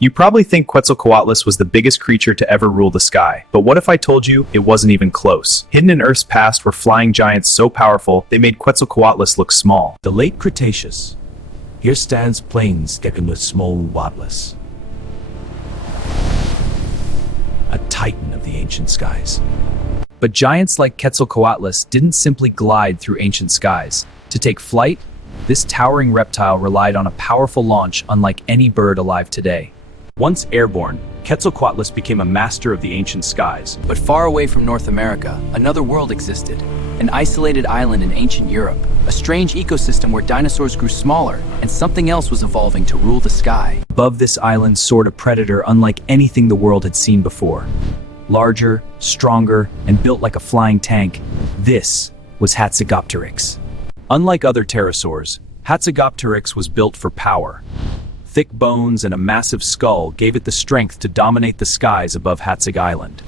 You probably think Quetzalcoatlus was the biggest creature to ever rule the sky, but what if I told you it wasn't even close? Hidden in Earth's past were flying giants so powerful they made Quetzalcoatlus look small. The late Cretaceous. Here stands plains decked with small wobblers. A titan of the ancient skies. But giants like Quetzalcoatlus didn't simply glide through ancient skies. To take flight, this towering reptile relied on a powerful launch unlike any bird alive today. Once airborne, Quetzalcoatlus became a master of the ancient skies. But far away from North America, another world existed. An isolated island in ancient Europe, a strange ecosystem where dinosaurs grew smaller, and something else was evolving to rule the sky. Above this island soared a predator unlike anything the world had seen before. Larger, stronger, and built like a flying tank, this was Hatzegopteryx. Unlike other pterosaurs, Hatzegopteryx was built for power. Thick bones and a massive skull gave it the strength to dominate the skies above Hatzeg Island.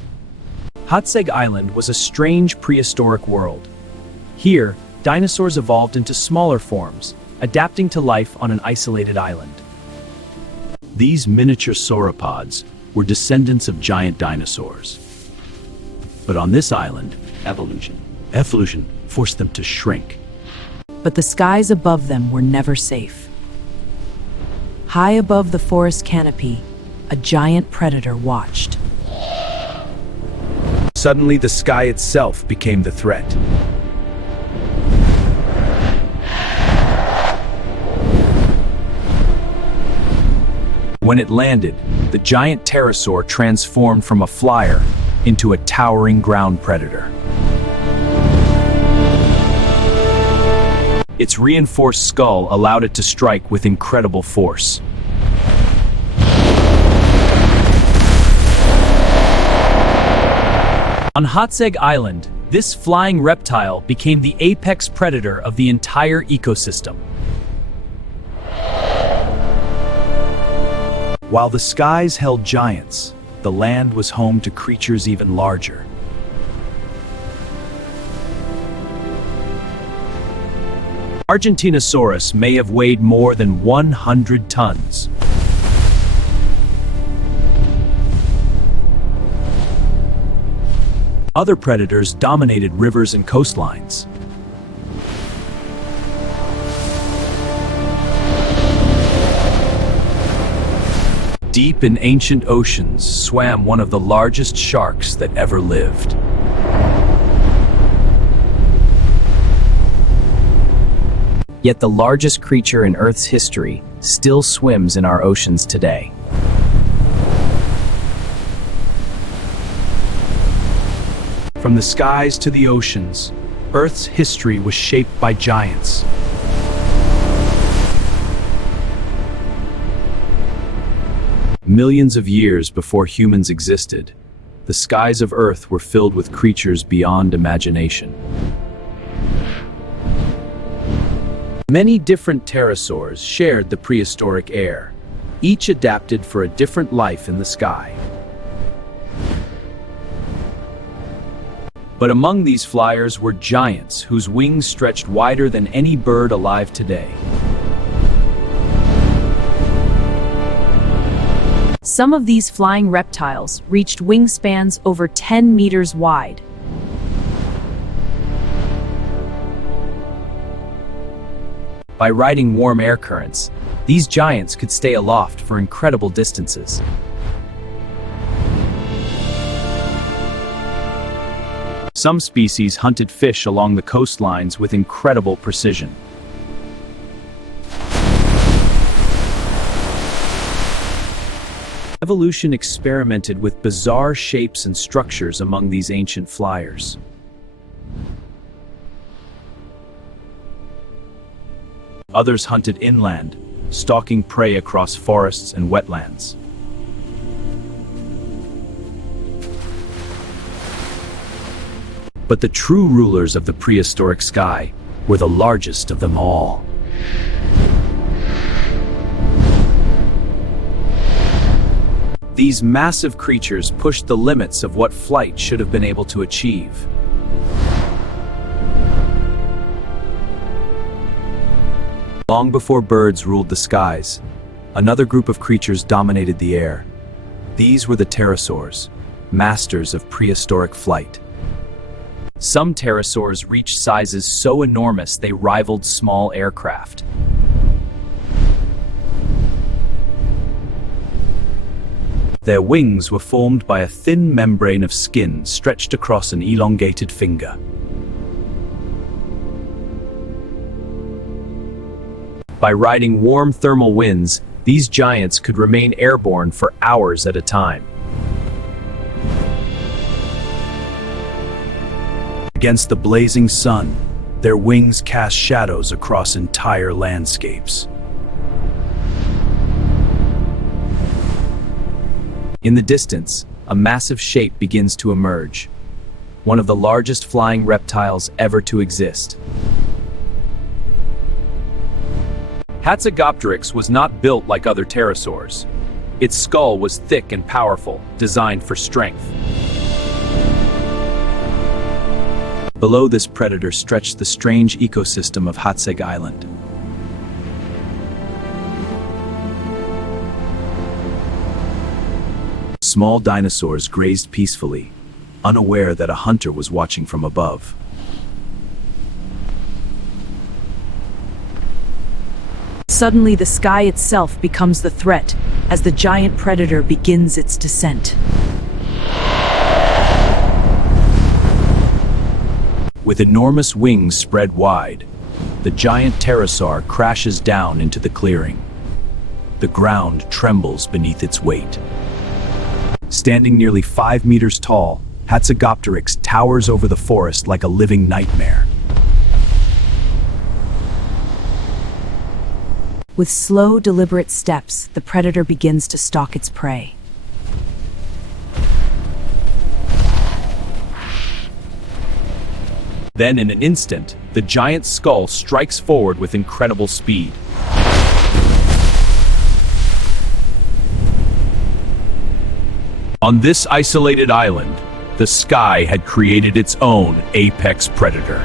Hatzeg Island was a strange prehistoric world. Here, dinosaurs evolved into smaller forms, adapting to life on an isolated island. These miniature sauropods were descendants of giant dinosaurs. But on this island, evolution forced them to shrink. But the skies above them were never safe. High above the forest canopy, a giant predator watched. Suddenly, the sky itself became the threat. When it landed, the giant pterosaur transformed from a flyer into a towering ground predator. Its reinforced skull allowed it to strike with incredible force. On Hatzeg Island, this flying reptile became the apex predator of the entire ecosystem. While the skies held giants, the land was home to creatures even larger. Argentinosaurus may have weighed more than 100 tons. Other predators dominated rivers and coastlines. Deep in ancient oceans swam one of the largest sharks that ever lived. Yet the largest creature in Earth's history still swims in our oceans today. From the skies to the oceans, Earth's history was shaped by giants. Millions of years before humans existed, the skies of Earth were filled with creatures beyond imagination. Many different pterosaurs shared the prehistoric air, each adapted for a different life in the sky. But among these flyers were giants whose wings stretched wider than any bird alive today. Some of these flying reptiles reached wingspans over 10 meters wide. By riding warm air currents, these giants could stay aloft for incredible distances. Some species hunted fish along the coastlines with incredible precision. Evolution experimented with bizarre shapes and structures among these ancient flyers. Others hunted inland, stalking prey across forests and wetlands. But the true rulers of the prehistoric sky were the largest of them all. These massive creatures pushed the limits of what flight should have been able to achieve. Long before birds ruled the skies, another group of creatures dominated the air. These were the pterosaurs, masters of prehistoric flight. Some pterosaurs reached sizes so enormous they rivaled small aircraft. Their wings were formed by a thin membrane of skin stretched across an elongated finger. By riding warm thermal winds, these giants could remain airborne for hours at a time. Against the blazing sun, their wings cast shadows across entire landscapes. In the distance, a massive shape begins to emerge, one of the largest flying reptiles ever to exist. Hatzegopteryx was not built like other pterosaurs. Its skull was thick and powerful, designed for strength. Below this predator stretched the strange ecosystem of Hatzeg Island. Small dinosaurs grazed peacefully, unaware that a hunter was watching from above. Suddenly, the sky itself becomes the threat as the giant predator begins its descent. With enormous wings spread wide, the giant pterosaur crashes down into the clearing. The ground trembles beneath its weight. Standing nearly 5 meters tall, Hatzegopteryx towers over the forest like a living nightmare. With slow, deliberate steps, the predator begins to stalk its prey. Then, in an instant, the giant's skull strikes forward with incredible speed. On this isolated island, the sky had created its own apex predator.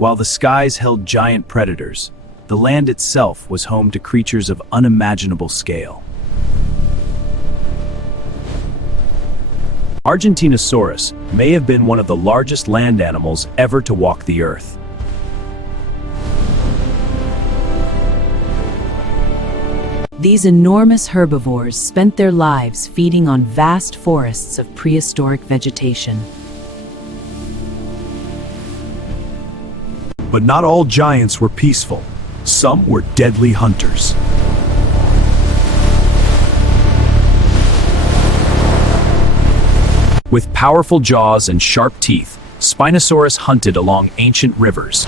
While the skies held giant predators, the land itself was home to creatures of unimaginable scale. Argentinosaurus may have been one of the largest land animals ever to walk the earth. These enormous herbivores spent their lives feeding on vast forests of prehistoric vegetation. But not all giants were peaceful. Some were deadly hunters. With powerful jaws and sharp teeth, Spinosaurus hunted along ancient rivers.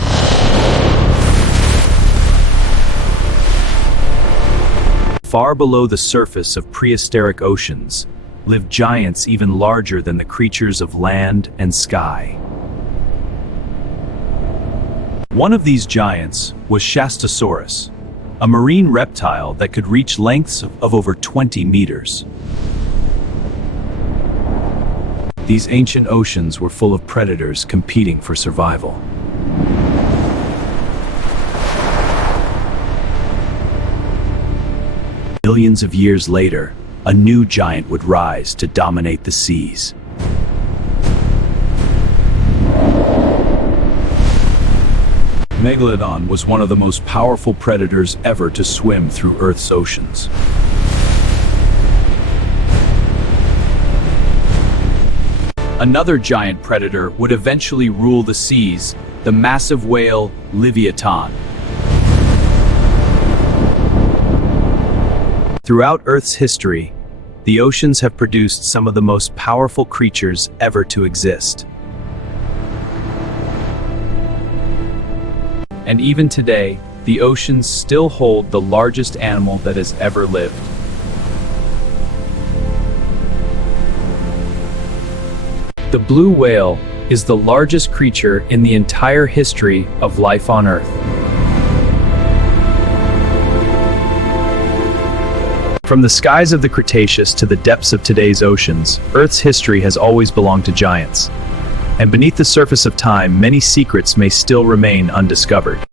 Far below the surface of prehistoric oceans lived giants even larger than the creatures of land and sky. One of these giants was Shastasaurus, a marine reptile that could reach lengths of over 20 meters. These ancient oceans were full of predators competing for survival. Millions of years later, a new giant would rise to dominate the seas. Megalodon was one of the most powerful predators ever to swim through Earth's oceans. Another giant predator would eventually rule the seas, the massive whale Livyatan. Throughout Earth's history, the oceans have produced some of the most powerful creatures ever to exist. And even today, the oceans still hold the largest animal that has ever lived. The blue whale is the largest creature in the entire history of life on Earth. From the skies of the Cretaceous to the depths of today's oceans, Earth's history has always belonged to giants. And beneath the surface of time, many secrets may still remain undiscovered.